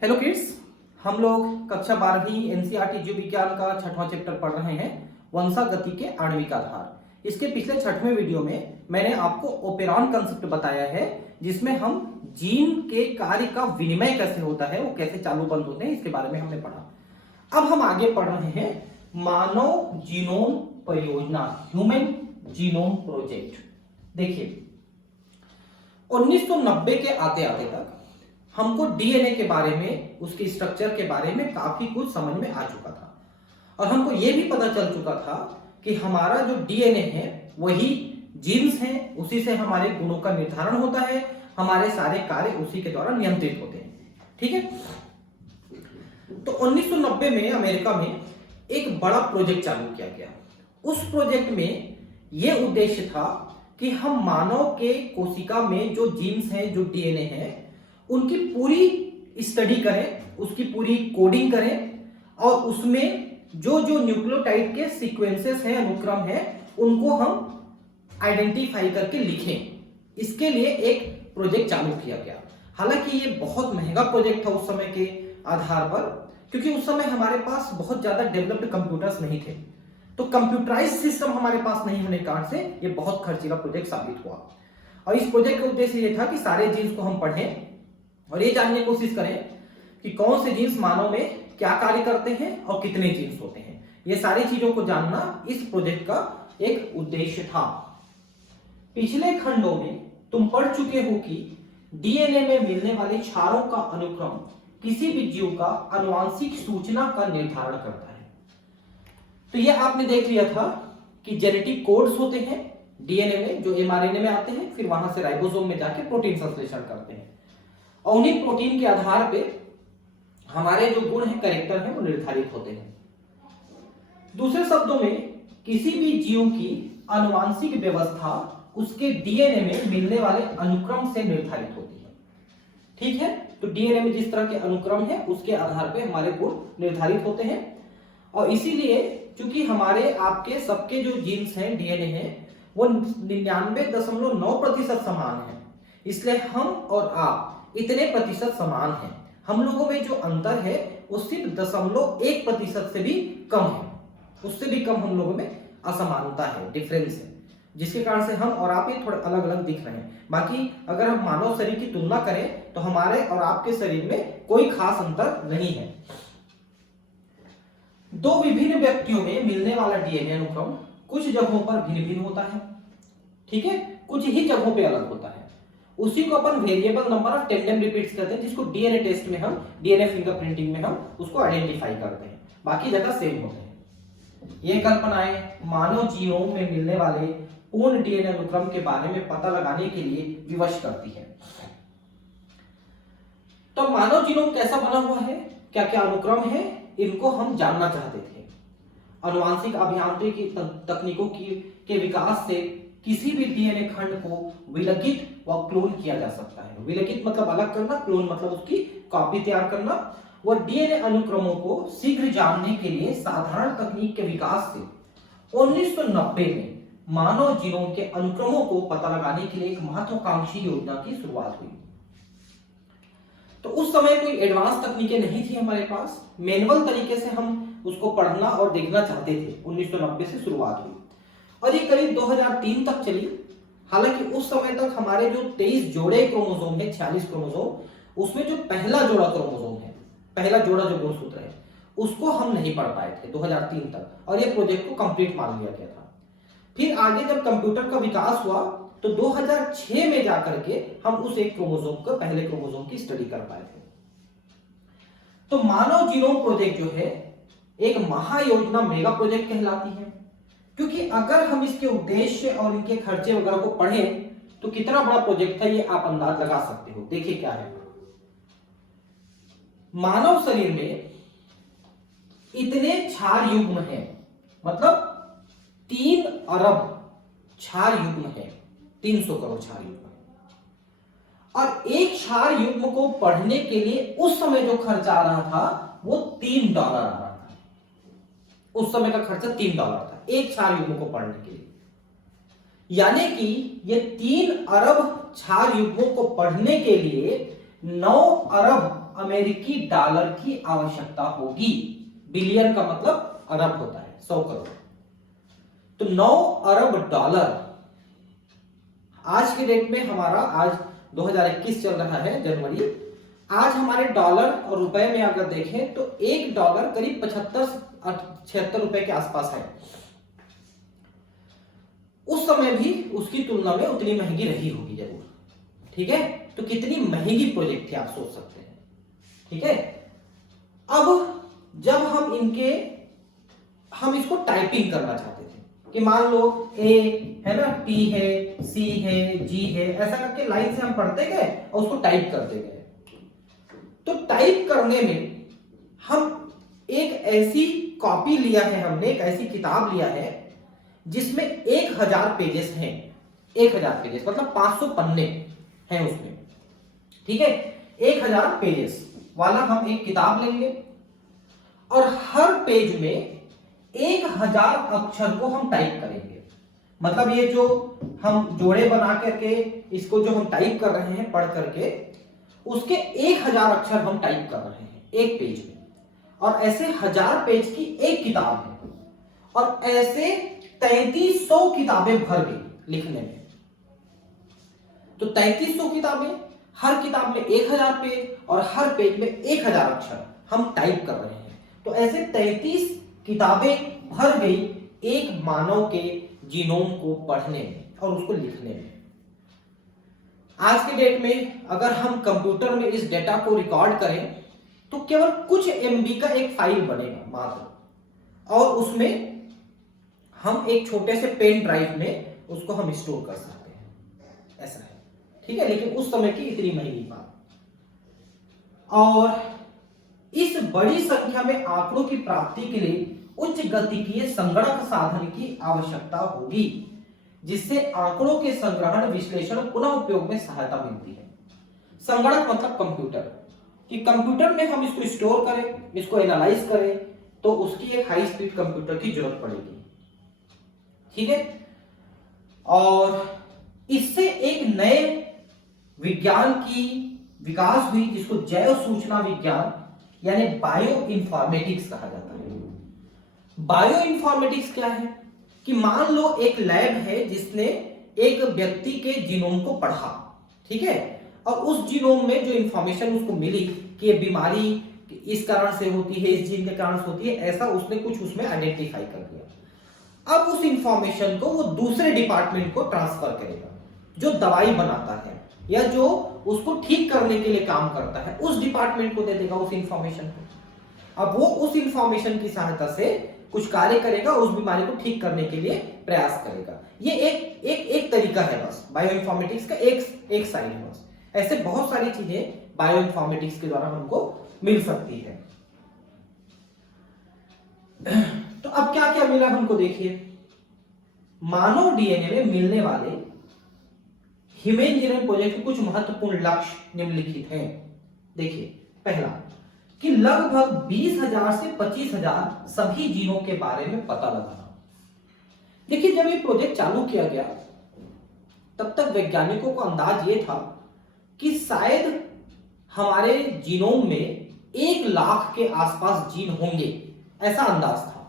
Hello kids, हम लोग कक्षा 12वीं एनसीईआरटी जीव विज्ञान का 6वां चैप्टर पढ़ रहे हैं, वंशागति के आणविक आधार। इसके पिछले 6वें वीडियो में मैंने आपको ओपेरॉन कंसेप्ट बताया है, जिसमें हम जीन के कार्य का विनिमय कैसे होता है, वो कैसे चालू बंद होते हैं, इसके बारे में हमने पढ़ा। अब हम आगे पढ़ रहे हैं मानव जीनोम परियोजना, ह्यूमन जीनोम प्रोजेक्ट। देखिए 1990 के आते आते तक हमको डीएनए के बारे में, उसके स्ट्रक्चर के बारे में काफी कुछ समझ में आ चुका था, और हमको यह भी पता चल चुका था कि हमारा जो डीएनए है वही जीन्स हैं, उसी से हमारे गुणों का निर्धारण होता है, हमारे सारे कार्य उसी के द्वारा नियंत्रित होते हैं। ठीक है, तो 1990 में अमेरिका में एक बड़ा प्रोजेक्ट चालू किया गया। उस प्रोजेक्ट में यह उद्देश्य था कि हम मानव के कोशिका में जो जीन्स हैं, जो डीएनए है, उनकी पूरी स्टडी करें, उसकी पूरी कोडिंग करें, और उसमें जो जो न्यूक्लियोटाइड के सीक्वेंसेस हैं, अनुक्रम है, उनको हम आइडेंटिफाई करके लिखें। इसके लिए एक प्रोजेक्ट चालू किया गया। हालांकि ये बहुत महंगा प्रोजेक्ट था उस समय के आधार पर, क्योंकि उस समय हमारे पास बहुत ज्यादा डेवलप्ड कंप्यूटर्स नहीं थे, तो कंप्यूटराइज सिस्टम हमारे पास नहीं होने के कारण से ये बहुत खर्चीला प्रोजेक्ट साबित हुआ। और इस प्रोजेक्ट का उद्देश्य ये था कि सारे जीन्स को हम पढ़ें और ये जानने की कोशिश करें कि कौन से जीन्स मानव में क्या कार्य करते हैं और कितने जीन्स होते हैं। ये सारी चीजों को जानना इस प्रोजेक्ट का एक उद्देश्य था। पिछले खंडों में तुम पढ़ चुके हो कि डीएनए में मिलने वाले क्षारों का अनुक्रम किसी भी जीव का आनुवांशिक सूचना का निर्धारण करता है। तो ये आपने देख लिया था कि जेनेटिक कोड्स होते हैं डीएनए में, जो एमआरएनए में आते हैं, फिर वहां से राइबोसोम में जाके प्रोटीन संश्लेषण करते हैं, और उन्हीं प्रोटीन के आधार पे हमारे जो गुण है, कैरेक्टर है, वो निर्धारित होते हैं। दूसरे शब्दों में किसी भी जीव की आनुवांशिक व्यवस्था उसके डीएनए में मिलने वाले अनुक्रम से निर्धारित होती है। ठीक है, तो डीएनए में जिस तरह के अनुक्रम है उसके आधार पे हमारे गुण निर्धारित होते हैं, और इसीलिए चूंकि हमारे आपके सबके जो जीन्स हैं, डीएनए हैं, वो 99.9% समान है, इसलिए हम और आप इतने प्रतिशत समान हैं। हम लोगों में जो अंतर है वो सिर्फ 0.1% से भी कम है, उससे भी कम हम लोगों में असमानता है, डिफरेंस है, जिसके कारण से हम और आप ये थोड़े अलग अलग दिख रहे हैं। बाकी अगर हम मानव शरीर की तुलना करें तो हमारे और आपके शरीर में कोई खास अंतर नहीं है। दो विभिन्न व्यक्तियों में मिलने वाला डीएनए अनुक्रम कुछ जगहों पर भिन्न भिन्न होता है, ठीक है, कुछ ही जगहों पे अलग होता है। उसी को अपन variable number of tandem repeats कहते हैं, जिसको डीएनए टेस्ट में हम, डीएनए फिंगरप्रिंटिंग में हम उसको आइडेंटिफाई करते हैं, बाकी जगह सेम होते हैं। ये कल्पनाएं मानव जीवों में मिलने वाले पूर्ण डीएनए अनुक्रम के बारे में पता लगाने के लिए विवश करती है। तो मानव जीनोम कैसा बना हुआ है, क्या क्या अनुक्रम है, इनको हम जानना चाहते थे। आनुवांशिक अभियांत्रिकी तकनीकों के विकास से किसी भी डीएनए खंड को विलगित व क्लोन किया जा सकता है। विलगित मतलब अलग करना, क्लोन मतलब उसकी कॉपी तैयार करना। वह डीएनए अनुक्रमों को शीघ्र जानने के लिए साधारण तकनीक के विकास से 1990 में मानव जीनोम के अनुक्रमों को पता लगाने के लिए एक महत्वाकांक्षी योजना की शुरुआत हुई। तो उस समय कोई एडवांस तकनीकें नहीं थी हमारे पास, मैनुअल तरीके से हम उसको पढ़ना और देखना चाहते थे। 1990 से शुरुआत हुई और ये करीब 2003 तक चली। हालांकि उस समय तक हमारे जो 23 जोड़े क्रोमोसोम है, 46 क्रोमोसोम, उसमें जो पहला जोड़ा क्रोमोसोम है, पहला जोड़ा जो गुणसूत्र है, उसको हम नहीं पढ़ पाए थे 2003 तक, और ये प्रोजेक्ट को कंप्लीट मान लिया गया था। फिर आगे जब कंप्यूटर का विकास हुआ तो 2006 में जाकर के हम उस एक क्रोमोसोम को, पहले क्रोमोसोम की स्टडी कर पाए थे। तो मानव जीनोम प्रोजेक्ट जो है एक महायोजना, मेगा प्रोजेक्ट कहलाती है, क्योंकि अगर हम इसके उद्देश्य और इनके खर्चे वगैरह को पढ़ें तो कितना बड़ा प्रोजेक्ट था ये आप अंदाज लगा सकते हो। देखिए क्या है, मानव शरीर में इतने क्षार युग्म हैं, मतलब 3 अरब क्षार युग्म है, 300 करोड़ क्षार युग्म, और एक क्षार युग्म को पढ़ने के लिए उस समय जो खर्चा आ रहा था वो $3 आ रहा था। उस समय का खर्चा $3 था एक क्षार युग्म को पढ़ने के लिए। यानी कि ये 3 अरब क्षार युग्मों को पढ़ने के लिए 9 अरब अमेरिकी डॉलर की आवश्यकता होगी। बिलियन का मतलब अरब होता है, 100 करोड़। तो 9 अरब डॉलर आज के डेट में, हमारा आज 2021 चल रहा है जनवरी, आज हमारे डॉलर और रुपए में अगर देखें तो एक डॉलर करीब 75-76 रुपए के आसपास है। उस समय भी उसकी तुलना में उतनी महंगी रही होगी जरूर, ठीक है। तो कितनी महंगी प्रोजेक्ट थी आप सोच सकते हैं, ठीक है। अब जब हम इसको टाइपिंग करना चाहते थे कि मान लो ए है ना, टी है, सी है, जी है, ऐसा करके लाइन से हम पढ़ते गए और उसको टाइप करते गए। तो टाइप करने में हम एक ऐसी कॉपी लिया है, हमने एक ऐसी किताब लिया है जिसमें 1000 पेजेस हैं। 1000 पेजेस मतलब 500 पन्ने हैं उसमें, ठीक है। 1000 पेजेस वाला हम एक किताब लेंगे और हर पेज में 1000 अक्षर को हम टाइप करेंगे। मतलब ये जो हम जोड़े बना करके इसको जो हम टाइप कर रहे हैं पढ़ करके, उसके 1000 अक्षर हम टाइप कर रहे हैं एक पेज में। और ऐसे 1000 पेज की एक किताब है और ऐसे 3300 किताबें भर गई लिखने में। तो 3300 किताबें, हर किताब में 1000 पेज और हर पेज में 1000 अक्षर हम टाइप कर रहे हैं। तो ऐसे 33 किताबें भर गई एक मानव के जीनोम को पढ़ने में और उसको लिखने में। आज के डेट में अगर हम कंप्यूटर में इस डेटा को रिकॉर्ड करें तो केवल कुछ एमबी का एक फाइल बनेगा मात्र, और उसमें हम एक छोटे से पेन ड्राइव में उसको हम स्टोर कर सकते हैं, ऐसा है, ठीक है। लेकिन उस समय की इतनी महंगी बात। और इस बड़ी संख्या में आंकड़ों की प्राप्ति के लिए उच्च गतिकीय संगणक साधन की आवश्यकता होगी, जिससे आंकड़ों के संग्रहण, विश्लेषण, पुनः उपयोग में सहायता मिलती है। संगणक मतलब कंप्यूटर, कि कंप्यूटर में हम इसको स्टोर करें, इसको एनालाइज करें, तो उसकी एक हाई स्पीड कंप्यूटर की जरूरत पड़ेगी, ठीक है। और इससे एक नए विज्ञान की विकास हुई जिसको जैव सूचना विज्ञान यानी बायो इन्फॉर्मेटिक्स कहा जाता है। बायो इन्फॉर्मेटिक्स क्या है कि मान लो एक लैब है जिसने एक व्यक्ति के जीनोम को पढ़ा, ठीक है, और उस जीनोम में जो इंफॉर्मेशन उसको मिली कि ये बीमारी इस कारण से होती है, इस जीन के कारण से होती है, ऐसा उसने कुछ उसमें आइडेंटिफाई कर दिया। अब उस इंफॉर्मेशन को वो दूसरे डिपार्टमेंट को ट्रांसफर करेगा, जो दवाई बनाता है या जो उसको ठीक करने के लिए काम करता है, उस डिपार्टमेंट को दे देगा उस इंफॉर्मेशन को। अब वो उस इंफॉर्मेशन की सहायता से कुछ कार्य करेगा, उस बीमारी को ठीक करने के लिए प्रयास करेगा। ये एक तरीका है बस बायो इन्फॉर्मेटिक्स का, एक साइड है बस। ऐसे बहुत सारी चीजें बायो इन्फॉर्मेटिक्स के द्वारा हमको मिल सकती है। तो अब क्या क्या मिला हमको, देखिए। मानव डीएनए में मिलने वाले ह्यूमन जीनोम प्रोजेक्ट के कुछ महत्वपूर्ण लक्ष्य निम्नलिखित हैं। देखिए, पहला कि लगभग 20,000 से 25,000 सभी जीनों के बारे में पता लगाना। देखिए, जब ये प्रोजेक्ट चालू किया गया तब तक वैज्ञानिकों को अंदाज ये था कि शायद हमारे जीनोम में 1 लाख के आसपास जीन होंगे, ऐसा अंदाज था।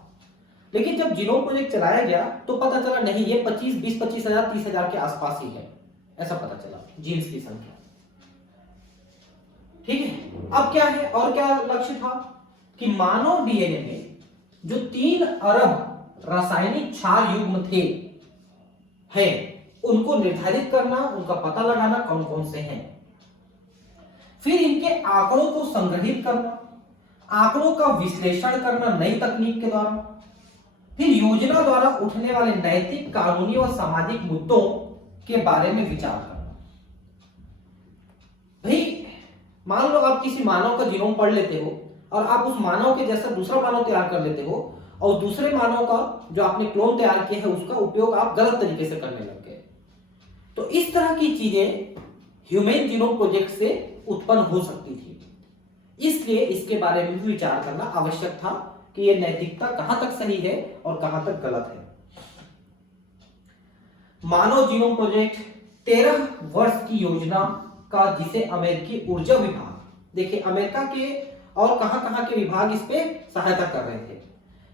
लेकिन जब जीनोम प्रोजेक्ट चलाया गया तो पता चला नहीं, ये 25,000, 30,000 के आसपास ही है, ऐसा पता चला जीन्स की संख्या, ठीक है। अब क्या है, और क्या लक्ष्य था कि मानव डीएनए में जो 3 अरब रासायनिक क्षार युग्म थे हैं, उनको निर्धारित करना, उनका पता लगाना कौन कौन से हैं, फिर इनके आंकड़ों को संग्रहित करना, आंकड़ों का विश्लेषण करना नई तकनीक के द्वारा, फिर योजना द्वारा उठने वाले नैतिक, कानूनी और सामाजिक मुद्दों के बारे में विचार करना। भाई मान लो आप किसी मानव का जीनोम पढ़ लेते हो और आप उस मानव के जैसा दूसरा मानव तैयार कर लेते हो, और दूसरे मानव का जो आपने क्लोन तैयार किया है उसका उपयोग आप गलत तरीके से करने लग गए। तो इस तरह की चीजें ह्यूमन जीनोम प्रोजेक्ट से उत्पन्न हो सकती थी, इसलिए इसके बारे में भी विचार करना आवश्यक था कि यह नैतिकता कहां तक सही है और कहां तक गलत है। मानव जीनोम प्रोजेक्ट 13 वर्ष की योजना का, जिसे अमेरिकी ऊर्जा विभाग देखिए अमेरिका के और कहां-कहां के विभाग इस पे सहायता कर रहे थे।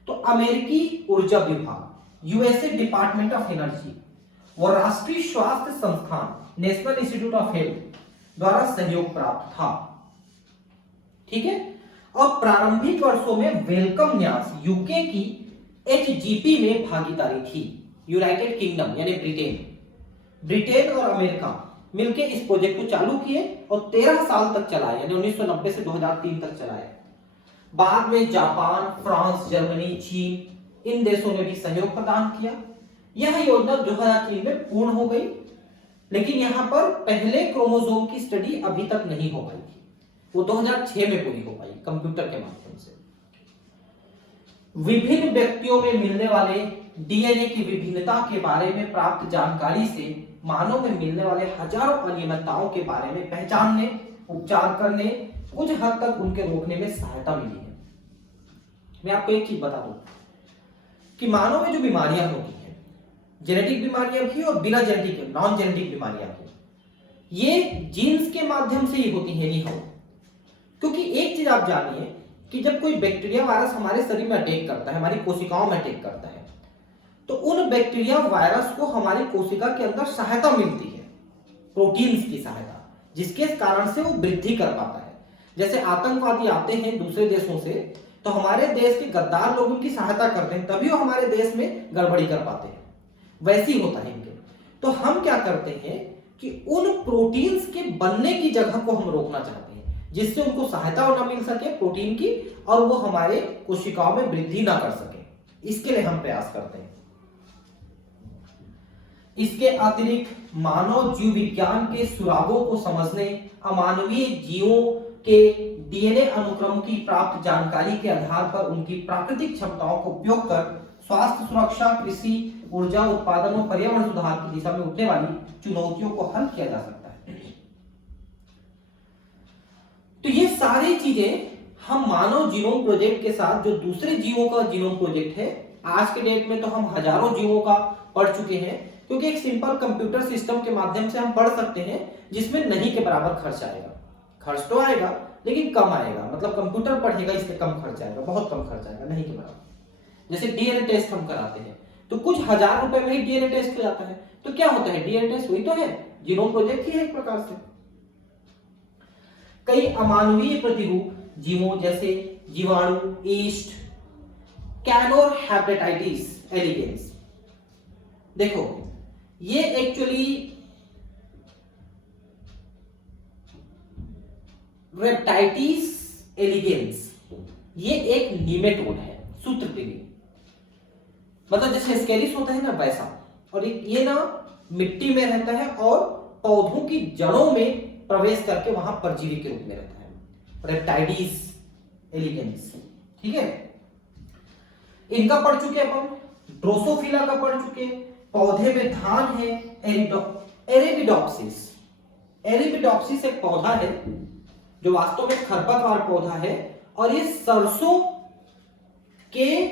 तो अमेरिकी ऊर्जा विभाग, यूएसए डिपार्टमेंट ऑफ एनर्जी और राष्ट्रीय स्वास्थ्य संस्थान नेशनल इंस्टीट्यूट ऑफ हेल्थ द्वारा सहयोग प्राप्त था। ठीक है। और प्रारंभिक वर्षों में वेलकम न्यास यूके की एचजीपी में भागीदारी थी। यूनाइटेड किंगडम यानी ब्रिटेन और अमेरिका मिलकर इस प्रोजेक्ट को चालू किए और 13 साल तक चलाए, यानी 1990 से 2003 तक चलाए। बाद में जापान, फ्रांस, जर्मनी, चीन इन देशों ने भी सहयोग प्रदान किया। यह योजना 2003 में पूर्ण हो गई, लेकिन यहां पर पहले क्रोमोसोम की स्टडी अभी तक नहीं हो पाई थी, वो 2006 में पूरी हो पाई कंप्यूटर के माध्यम से। विभिन्न व्यक्तियों में मिलने वाले डीएनए की विभिन्नता के बारे में प्राप्त जानकारी से मानव में मिलने वाले हजारों अनियमितताओं के बारे में पहचानने, उपचार करने, कुछ हद तक उनके रोकने में सहायता मिली है। मैं आपको एक चीज बता दूं कि मानव में जो बीमारियां होती हैं, जेनेटिक बीमारियां भी और बिना जेनेटिक नॉन जेनेटिक बीमारियां भी, ये जीन्स के माध्यम से ही होती है। नहीं हो, क्योंकि एक चीज आप जानिए कि जब कोई बैक्टीरिया वायरस हमारे शरीर में अटैक करता है, हमारी कोशिकाओं में अटैक करता है, तो उन बैक्टीरिया वायरस को हमारी कोशिका के अंदर सहायता मिलती है, प्रोटीन्स की सहायता, जिसके कारण से वो वृद्धि कर पाता है। जैसे आतंकवादी आते हैं दूसरे देशों से, तो हमारे देश के गद्दार लोग उनकी सहायता करते हैं, तभी वो हमारे देश में गड़बड़ी कर पाते हैं। वैसी होता है इनके। तो हम क्या करते हैं कि उन प्रोटीन्स के बनने की जगह को हम रोकना चाहते हैं, जिससे उनको सहायता न मिल सके प्रोटीन की, और वो हमारे कोशिकाओं में वृद्धि ना कर सके। इसके लिए हम प्रयास करते हैं। इसके अतिरिक्त मानव जीव विज्ञान के सुरागों को समझने, अमानवीय जीवों के डीएनए अनुक्रम की प्राप्त जानकारी के आधार पर उनकी प्राकृतिक क्षमताओं को उपयोग कर स्वास्थ्य सुरक्षा, कृषि, ऊर्जा उत्पादन और पर्यावरण सुधार की दिशा में उठने वाली चुनौतियों को हल किया जा सकता है। तो ये सारी चीजें हम मानव जीनोम प्रोजेक्ट के साथ, जो दूसरे जीवों का जीनोम प्रोजेक्ट है, आज के डेट में तो हम हजारों जीवों का पढ़ चुके हैं, क्योंकि एक सिंपल कंप्यूटर सिस्टम के माध्यम से हम पढ़ सकते हैं, जिसमें नहीं के बराबर खर्च आएगा। खर्च तो आएगा लेकिन कम आएगा, मतलब कंप्यूटर पढ़ेगा इसलिए कम खर्च आएगा, बहुत कम खर्च आएगा, नहीं के बराबर। जैसे डीएनए टेस्ट हम कराते हैं तो कुछ हजार रुपए में ही डीएनए टेस्ट हो जाता है। तो क्या होता है, डीएनए टेस्ट वही तो है, जीनोम प्रोजेक्ट ही है एक प्रकार से। कई अमानवीय प्रतिरूप जीवों जैसे जीवाणु, ईस्ट, कैनोर हेपेटाइटिस एलिगेंस, देखो ये एक्चुअली रेप्टाइटिस एलिगेंस, ये एक निमेटोड है, सूत्रकृमि, मतलब जैसे स्केलिस होता है ना वैसा। और ये ना मिट्टी में रहता है और पौधों की जड़ों में प्रवेश करके वहां परजीवी के रूप में रहता है, रेप्टाइटिस एलिगेंस। ठीक है, इनका पढ़ चुके अपन, ड्रोसोफिला का पढ़ चुके, पौधे में धान है, एरेबिडोप्सिस। एरेबिडोप्सिस एक पौधा है जो वास्तव में खरपतवार पौधा है, और ये सरसों के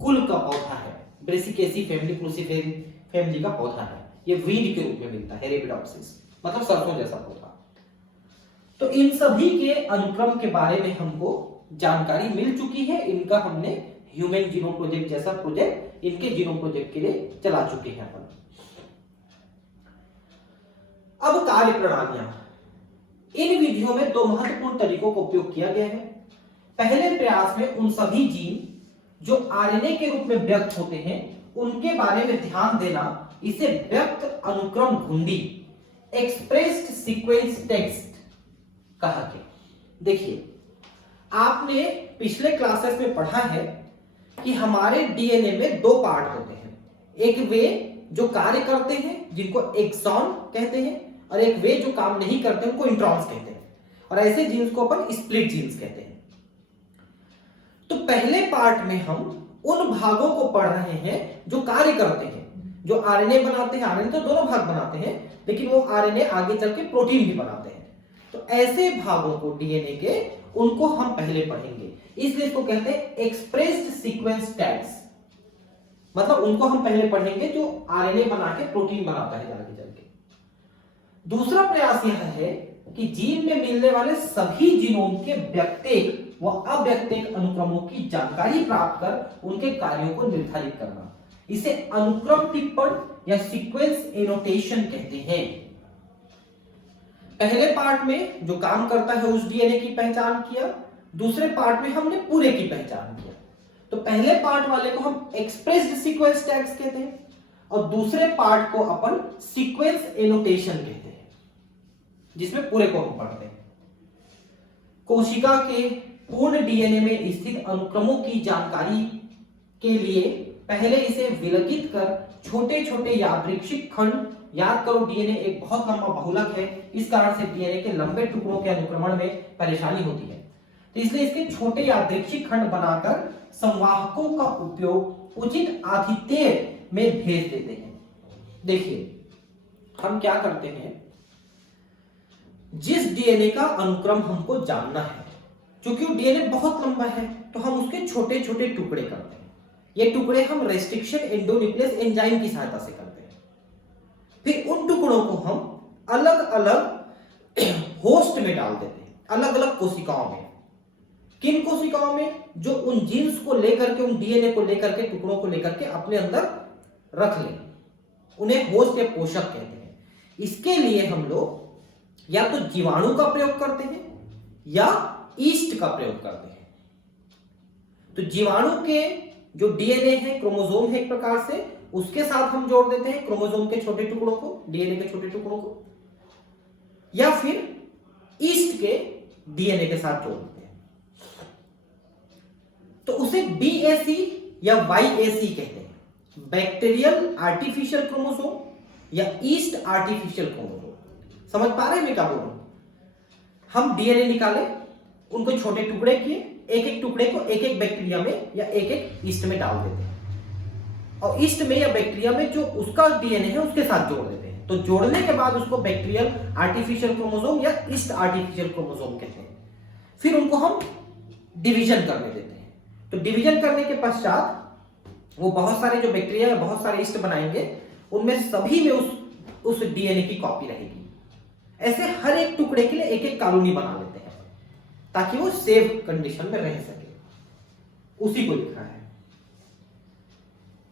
कुल का पौधा है, ब्रेसिकेसी फैमिली, क्रूसीफेरी फैमिली का पौधा है। ये वीड के रूप में मिलता है, एरेबिडोप्सिस मतलब सरसों जैसा पौधा। तो इन सभी के अनुक्रम के बारे में हमको जानकारी मिल चुकी है। इनका हमने ह्यूमन जीनोम प्रोजेक्ट जैसा प्रोजेक्ट इनके जीनोम प्रोजेक्ट के लिए चला चुके हैं अपन। अब कार्य प्रणालियां, इन विधियों में दो महत्वपूर्ण तरीकों का उपयोग किया गया है। पहले प्रयास में उन सभी जीन जो आरएनए के रूप में व्यक्त होते हैं उनके बारे में ध्यान देना, इसे व्यक्त अनुक्रम घुंडी, एक्सप्रेस्ड सीक्वेंस टेक्स्ट कहा गया। देखिए आपने पिछले क्लासेस में पढ़ा है कि हमारे डीएनए में दो पार्ट होते हैं, एक वे जो कार्य करते हैं जिनको एक्सॉन कहते हैं, और एक वे जो काम नहीं करते उनको इंट्रॉन्स कहते हैं, और ऐसे जीन्स को अपन स्प्लिट जीन्स कहते हैं। तो पहले पार्ट में हम उन भागों को पढ़ रहे हैं जो कार्य करते हैं, जो आरएनए बनाते हैं। आरएनए तो दोनों भाग बनाते हैं, लेकिन वो आरएनए आगे चल के प्रोटीन भी बनाते हैं। तो ऐसे भागों को डीएनए के, उनको हम पहले पढ़ेंगे, इसलिए इसको कहते हैं एक्सप्रेस्ड सीक्वेंस टैग्स, मतलब उनको हम पहले पढ़ेंगे जो आरएनए बना के प्रोटीन बनाता है आगे चल के। दूसरा प्रयास यह है कि जीन में मिलने वाले सभी जीनोम के व्यक्तिक व अव्यक्तिक अनुक्रमों की जानकारी प्राप्त कर उनके कार्यों को निर्धारित करना, इसे अनुक्रम टिप्पण या सीक्वेंस एनोटेशन कहते हैं। पहले पार्ट में जो काम करता है उस डीएनए की पहचान किया, दूसरे पार्ट में हमने पूरे की पहचान किया। तो पहले पार्ट वाले को हम एक्सप्रेस्ड सीक्वेंस टैग्स कहते हैं और दूसरे पार्ट को अपन सीक्वेंस एनोटेशन कहते हैं, जिसमें पूरे को हम पढ़ते हैं। कोशिका के पूर्ण डीएनए में स्थित अनुक्रमों की जानकारी के लिए पहले इसे विलगित कर छोटे छोटे यादृच्छिक खंड, याद करो डीएनए एक बहुत लंबा बहुलक है, इस कारण से डीएनए के लंबे टुकड़ों के अनुक्रमण में परेशानी होती है, तो इसलिए इसके छोटे यादृच्छिक खंड बनाकर संवाहकों का उपयोग उचित आतिथ्य में भेज देते हैं। देखिए हम क्या करते हैं, जिस डीएनए का अनुक्रम हमको जानना है, क्योंकि वो डीएनए बहुत लंबा है तो हम उसके छोटे छोटे टुकड़े करते हैं। ये टुकड़े हम रेस्ट्रिक्शन एंडोन्यूक्लियस एंजाइम की सहायता से करते हैं। फिर उन टुकड़ों को हम अलग अलग होस्ट में डाल देते हैं, अलग अलग कोशिकाओं में। किन कोशिकाओं में? जो उन जीन्स को लेकर के, उन डीएनए को लेकर के, टुकड़ों को लेकर के अपने अंदर रख लें, उन्हें होस्ट या पोषक कहते हैं। इसके लिए हम लोग या तो जीवाणु का प्रयोग करते हैं या ईस्ट का प्रयोग करते हैं। तो जीवाणु के जो डीएनए है, क्रोमोसोम है एक प्रकार से, उसके साथ हम जोड़ देते हैं क्रोमोसोम के छोटे टुकड़ों को, डीएनए के छोटे टुकड़ों को, या फिर ईस्ट के डीएनए के साथ जोड़ देते हैं। तो उसे बीएसी या वाईएसी कहते हैं, बैक्टीरियल आर्टिफिशियल क्रोमोसोम या ईस्ट आर्टिफिशियल क्रोमोसोम। समझ पा रहे हैं मैं क्या बोल रहा हूं? हम डीएनए निकाले, उनको छोटे टुकड़े किए, एक एक टुकड़े को एक एक बैक्टीरिया में या एक एक ईस्ट में डाल देते हैं और ईस्ट में या बैक्टीरिया में जो उसका डीएनए है उसके साथ जोड़ देते हैं। तो जोड़ने के बाद उसको बैक्टीरियल आर्टिफिशियल क्रोमोसोम या ईस्ट आर्टिफिशियल क्रोमोसोम कहते हैं। फिर उनको हम डिवीजन करने देते हैं। तो डिवीजन करने के पश्चात वो बहुत सारे जो बैक्टीरिया या बहुत सारे ईस्ट बनाएंगे, उनमें सभी में उस डीएनए की कॉपी रहेगी। ऐसे हर एक टुकड़े के लिए एक एक कॉलोनी बना लेते हैं ताकि वो सेफ कंडीशन में रह सके। उसी को लिखा है।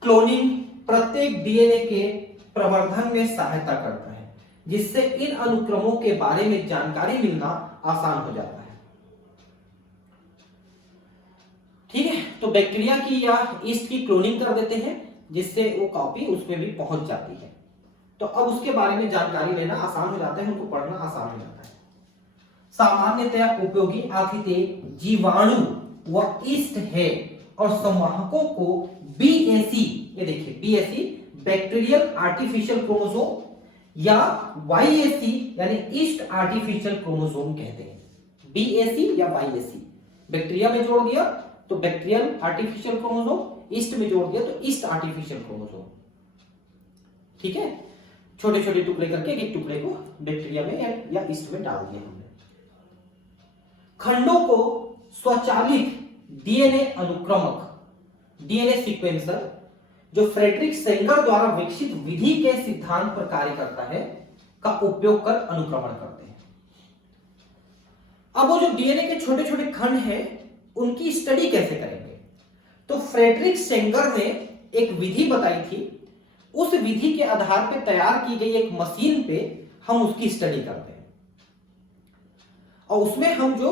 क्लोनिंग प्रत्येक डीएनए के प्रवर्धन में सहायता करता है, जिससे इन अनुक्रमों के बारे में जानकारी मिलना आसान हो जाता है। ठीक है, तो बैक्टीरिया की या ईस्ट की क्लोनिंग कर देते हैं, जिससे वो कॉपी उसमें भी पहुंच जाती है। तो अब उसके बारे में जानकारी लेना आसान हो जाता है, उनको पढ़ना आसान हो जाता है। सामान्यतया उपयोगी आतिथ्य जीवाणु व ईस्ट है और संवाहकों को बीएसी, ये देखिए बीएसी बैक्टीरियल आर्टिफिशियल क्रोमोसोम या वाईएसी यानी ईस्ट आर्टिफिशियल क्रोमोसोम कहते हैं। बीएसी या वाईएसी, बैक्टीरिया में जोड़ दिया तो बैक्टीरियल आर्टिफिशियल क्रोमोसोम, ईस्ट में जोड़ दिया तो ईस्ट आर्टिफिशियल क्रोमोसोम। ठीक है, छोटे छोटे टुकड़े करके एक टुकड़े को बैक्टीरिया में या ईस्ट में डाल दिया हमने। खंडों को स्वचालित डीएनए अनुक्रमक, डीएनए सीक्वेंसर, जो फ्रेडरिक सेंगर द्वारा विकसित विधि के सिद्धांत पर कार्य करता है, का उपयोग कर अनुक्रमण करते हैं। अब वो जो डीएनए के छोटे छोटे खंड हैं, उनकी स्टडी कैसे करेंगे? तो फ्रेडरिक सेंगर ने एक विधि बताई थी, उस विधि के आधार पर तैयार की गई एक मशीन पे हम उसकी स्टडी करते हैं और उसमें हम जो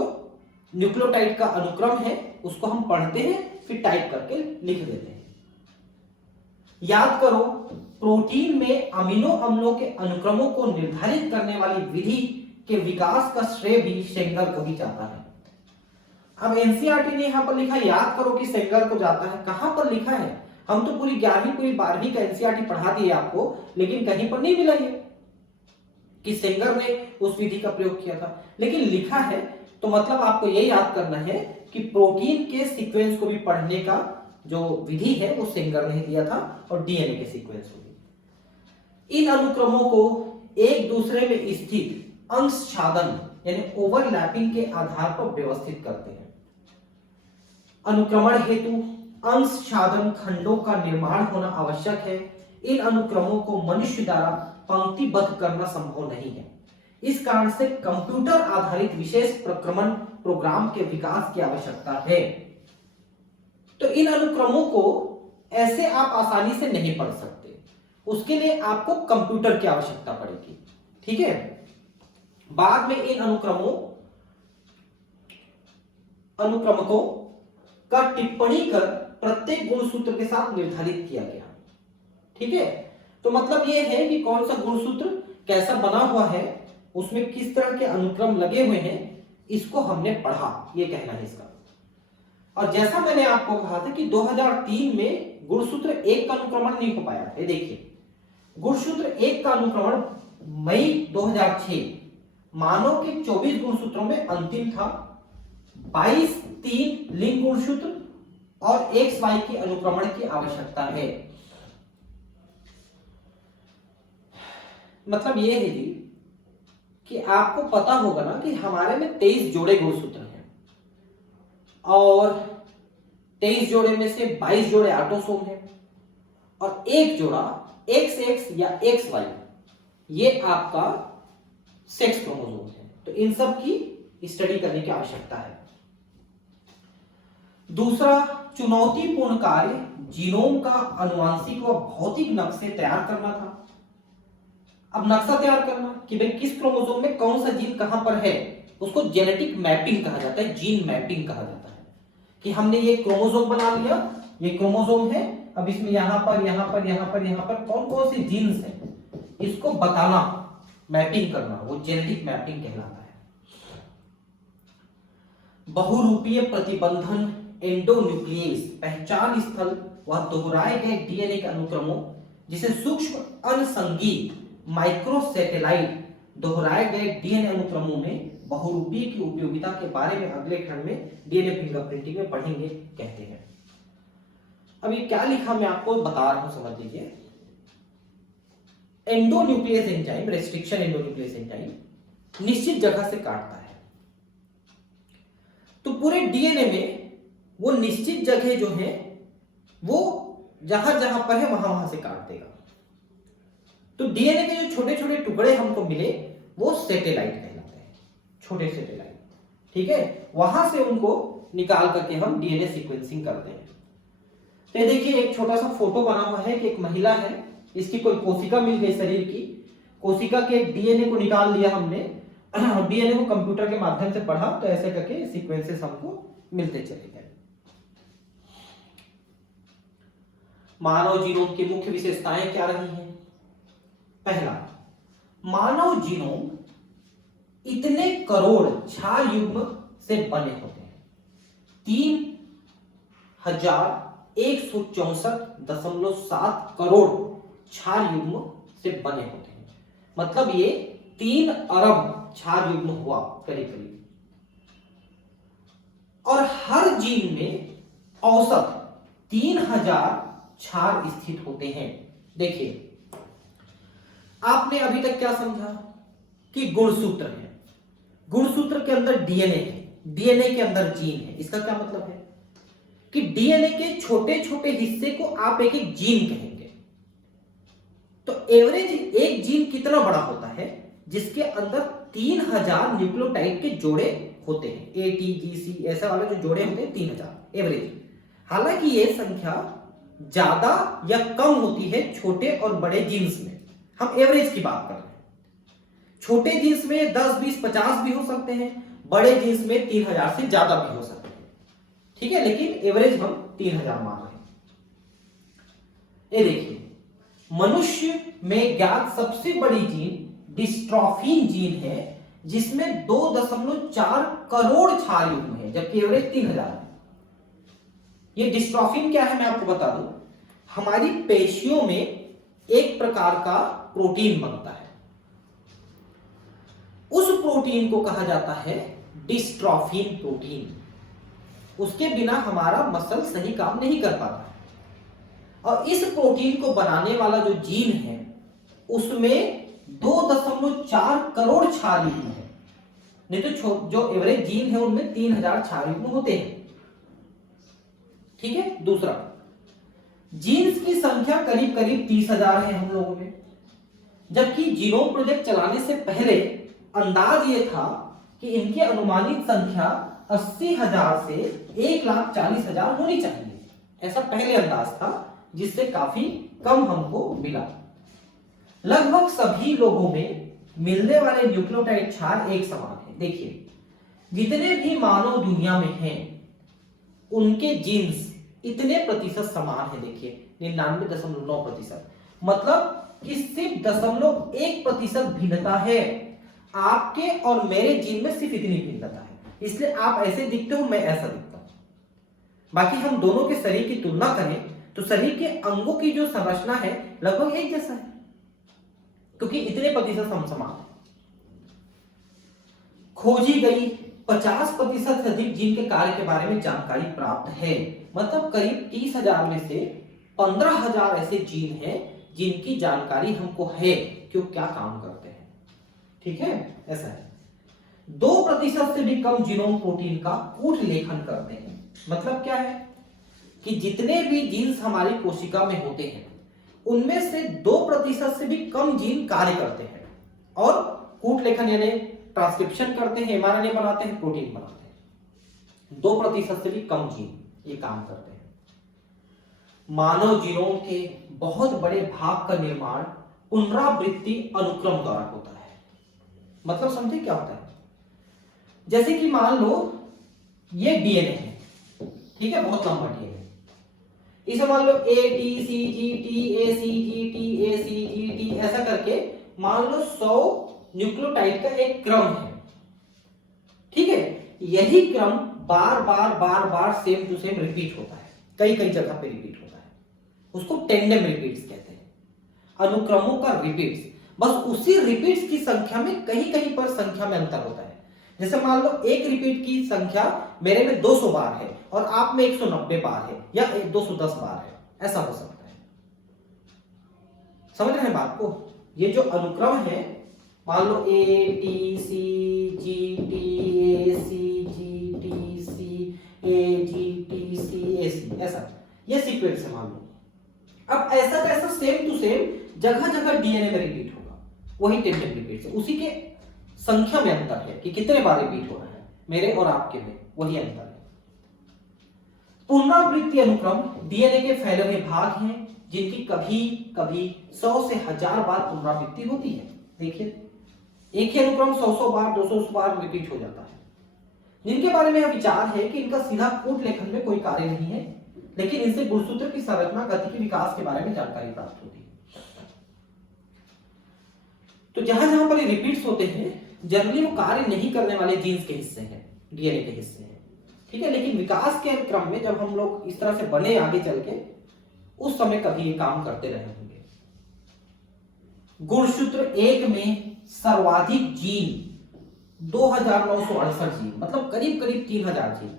न्यूक्लियोटाइड का अनुक्रम है उसको हम पढ़ते हैं, फिर टाइप करके लिख देते हैं। याद करो, प्रोटीन में अमीनो अम्लों के अनुक्रमों को निर्धारित करने वाली विधि के विकास का श्रेय भी सेंगर को ही जाता है। अब एनसीईआरटी ने यहां पर लिखा, याद करो कि सेंगर को जाता है। कहां पर लिखा है? हम तो पूरी 11वीं पूरी 12वीं का एनसीईआरटी पढ़ा दिए आपको, लेकिन कहीं पर नहीं मिला ये कि सेंगर ने उस विधि का प्रयोग किया था। लेकिन लिखा है तो मतलब आपको ये याद करना है कि प्रोटीन के सीक्वेंस को भी पढ़ने का जो विधि है वो सेंगर ने दिया था और डीएनए के सीक्वेंस को भी। इन अनुक्रमों को एक दूसरे में स्थित अंशछादन यानी ओवरलैपिंग के आधार पर व्यवस्थित करते हैं। अनुक्रमण हेतु अंशछादन खंडों का निर्माण होना आवश्यक है। इन अनुक्रमों को मनुष्य द्वारा पंक्तिबद्ध करना संभव नहीं है। इस कारण से कंप्यूटर आधारित विशेष प्रक्रमण प्रोग्राम के विकास की आवश्यकता है। तो इन अनुक्रमों को ऐसे आप आसानी से नहीं पढ़ सकते, उसके लिए आपको कंप्यूटर की आवश्यकता पड़ेगी। ठीक है, बाद में इन अनुक्रमकों का टिप्पणी कर प्रत्येक गुणसूत्र के साथ निर्धारित किया गया। ठीक है, तो मतलब यह है कि कौन सा गुणसूत्र कैसा बना हुआ है, उसमें किस तरह के अनुक्रम लगे हुए हैं, इसको हमने पढ़ा, ये कहना है इसका। और जैसा मैंने आपको कहा था कि 2003 में गुणसूत्र 1 का अनुक्रमण नहीं हो पाया था। देखिए, गुणसूत्र 1 का अनुक्रमण मई 2006 मानव के 24 गुणसूत्रों में अंतिम था। 22 3 लिंग गुणसूत्र और XY की अनुक्रमण की आवश्यकता है। मतलब यह है जी कि आपको पता होगा ना कि हमारे में 23 जोड़े गुणसूत्र हैं और 23 जोड़े में से 22 जोड़े ऑटोसोम हैं और एक जोड़ा XX या XY ये आपका सेक्स क्रोमोसोम है। तो इन सब की स्टडी करने की आवश्यकता है। दूसरा चुनौतीपूर्ण कार्य जीनोम का आनुवंशिक व भौतिक नक्शे तैयार करना था। अब नक्शा तैयार करना कि भाई किस क्रोमोसोम में कौन सा जीन कहां पर है, उसको जेनेटिक मैपिंग कहा जाता है, जीन मैपिंग कहा जाता है। कि हमने ये क्रोमोसोम बना लिया, ये क्रोमोसोम है, अब इसमें यहां पर यहां पर यहां पर यहां पर कौन कौन से जीन्स हैं, इसको बताना, मैपिंग करना, वो जेनेटिक मैपिंग कहलाता है। बहुरूपीय प्रतिबंधन एंडोन्यूक्लियस पहचान स्थल व दोहराए गए डीएनए के अनुक्रमों जिसे सूक्ष्म अनुसंगी माइक्रोसैटेलाइट दोहराए गए डीएनए अनुक्रमों में बहुरूपीय की उपयोगिता के बारे में अगले खंड में डीएनए फिंगरप्रिंटिंग में पढ़ेंगे कहते हैं। अब ये क्या लिखा मैं आपको बता रहा हूं, समझ लीजिए। Endonuclease enzyme, restriction endonuclease enzyme निश्चित जगह से काटता है। तो पूरे डीएनए में वो निश्चित जगह जो है वो जहां जहां पर है वहां वहां से काट देगा। तो डीएनए के जो छोटे छोटे टुकड़े हमको मिले वो सैटेलाइट कहलाते हैं, छोटे सैटेलाइट। ठीक है, वहां से उनको निकाल करके हम डीएनए सीक्वेंसिंग करते हैं। तो ये देखिए एक छोटा सा फोटो बना हुआ है कि एक महिला है, इसकी कोई कोशिका मिल गई शरीर की, कोशिका के डीएनए को निकाल लिया हमने, डीएनए को कंप्यूटर के माध्यम से पढ़ा, तो ऐसे करके सीक्वेंसेस हमको मिलते चले गए। मानव जीनोम की मुख्य विशेषताएं क्या रही हैं? पहला, मानव जीनोम इतने करोड़ क्षार युग्म से बने होते हैं, 3164.7 करोड़ क्षार युग्म से बने होते हैं। मतलब ये 3 अरब क्षार युग्म हुआ करीब करीब। और हर जीन में औसत 3000 क्षार स्थित होते हैं। देखिए, आपने अभी तक क्या समझा कि गुणसूत्र है, गुणसूत्र के अंदर डीएनए है, डीएनए के अंदर जीन है। इसका क्या मतलब है कि डीएनए के छोटे छोटे हिस्से को आप एक एक जीन कहेंगे। तो एवरेज एक जीन कितना बड़ा होता है? जिसके अंदर 3000 न्यूक्लियोटाइड के जोड़े होते हैं, ए टी जी सी ऐसा वाले जो जोड़े होते हैं 3000 एवरेज। हालांकि ये संख्या ज्यादा या कम होती है छोटे और बड़े जीन्स में, हम एवरेज की बात कर रहे हैं। छोटे जीन्स में 10 20 50 भी हो सकते हैं, बड़े जीन्स में 3000 से ज्यादा भी हो सकते हैं। ठीक है, लेकिन एवरेज हम 3000 मान रहे हैं। ये देखिए, मनुष्य में ज्ञात सबसे बड़ी जीन डिस्ट्रोफिन जीन है, जिसमें 2.4 करोड़ क्षार युग्म है, जबकि एवरेज 3000 है। ये डिस्ट्रोफिन क्या है मैं आपको बता दूं, हमारी पेशियों में एक प्रकार का प्रोटीन बनता है, उस प्रोटीन को कहा जाता है डिस्ट्रोफिन प्रोटीन। उसके बिना हमारा मसल सही काम नहीं कर पाता। और इस प्रोटीन को बनाने वाला जो जीन है उसमें 2.4 करोड़ क्षार युग्म है। नहीं तो जो एवरेज जीन है उनमें 3000 क्षार युग्म होते हैं। ठीक है, दूसरा, जीन्स की संख्या करीब करीब 30,000 है हम लोगों में, जबकि जीनोम प्रोजेक्ट चलाने से पहले अंदाज ये था कि इनकी अनुमानित संख्या 80,000 से 1,40,000 होनी चाहिए। ऐसा पहले अंदाज था, जिससे काफी कम हमको मिला। लगभग सभी लोगों में मिलने वाले न्यूक्लियोटाइड क्षार एक समान है। देखिए, जितने भी मानव दुनिया में हैं उनके जीन्स इतने प्रतिशत समान है। देखिए 99.9%, मतलब कि सिर्फ 0.1% भिन्नता है। आपके और मेरे जीन में सिर्फ इतनी भिन्नता है, इसलिए आप ऐसे दिखते हो, मैं ऐसा दिखता हूं। बाकी हम दोनों के शरीर की तुलना करें तो शरीर के अंगों की जो संरचना है लगभग एक जैसा है, क्योंकि इतने प्रतिशत हम समान हैं। खोजी गई 50% से अधिक जीन के कार्य के बारे में जानकारी प्राप्त है। मतलब करीब 30,000 में से 15,000 ऐसे जीन हैं जिनकी जानकारी हमको है कि वो क्या काम करते हैं। ठीक है, ऐसा है। 2% से भी कम जीनोम प्रोटीन का कूट लेखन करते हैं। मतलब क्या है कि जितने भी जीन्स हमारी कोशिका में होते हैं उनमें से 2% से भी कम जीन कार्य करते हैं और कूट लेखन यानी ट्रांसक्रिप्शन करते हैं, mRNA बनाते हैं, प्रोटीन बनाते हैं। 2% से भी कम जीन ये काम करते हैं। मानव जीनोम के बहुत बड़े भाग का निर्माण पुनरावृत्ति अनुक्रम द्वारा होता है। मतलब समझे क्या होता है? जैसे कि मान लो ये डीएनए है, ठीक है, बहुत लंबा डीएनए। इसे मान लो ATCGT ऐसा करके मान लो 100 न्यूक्लियोटाइड का एक क्रम है। ठीक है, यही क्रम बार बार सेम टू सेम रिपीट होता है, कई कई जगह पे रिपीट होता है। उसको टेंडेम रिपीट्स कहते हैं, अनुक्रमों का रिपीट्स। बस उसी रिपीट्स की संख्या में कहीं कहीं पर संख्या में अंतर होता है। जैसे मान लो एक रिपीट की संख्या मेरे में 200 बार है और आप में 190 बार है या 210 बार है, ऐसा हो सकता है। समझ रहे हैं बात को? ये जो अनुक्रम है, मान लो ATCGTACGTCAGTCAC, ऐसा ये सीक्वेंस है मान लो। अब ऐसा कैसा सेम टू सेम जगह जगह डीएनए में रिपीट होगा, वही टेंडेम रिपीट है। उसी के संख्या में अंतर है कि कितने बार रिपीट हो रहा है, मेरे और आपके में वही अंतर है। पुनरावृत्ति अनुक्रम डीएनए के फैले हुए भाग हैं जिनकी कभी कभी 100 से 1000 बार पुनरावृत्ति होती है। देखिए एक ही अनुक्रम 100 बार 200 बार रिपीट हो जाता है, जिनके बारे में यह विचार है कि इनका सीधा कूट लेखन में कोई कार्य नहीं है, लेकिन इनसे गुणसूत्र की संरचना, गति के विकास के बारे में जानकारी प्राप्त होती है। तो जहां जहां पर ये रिपीट्स होते हैं जनरली वो कार्य नहीं करने वाले जीन्स के हिस्से हैं, डीएनए के हिस्से हैं। ठीक है, लेकिन विकास के क्रम में जब हम लोग इस तरह से बने आगे चल के, उस समय कभी ये काम करते रहे होंगे। गुणसूत्र 1 में सर्वाधिक जीन 2968 जीन, मतलब करीब करीब 3000 जीन।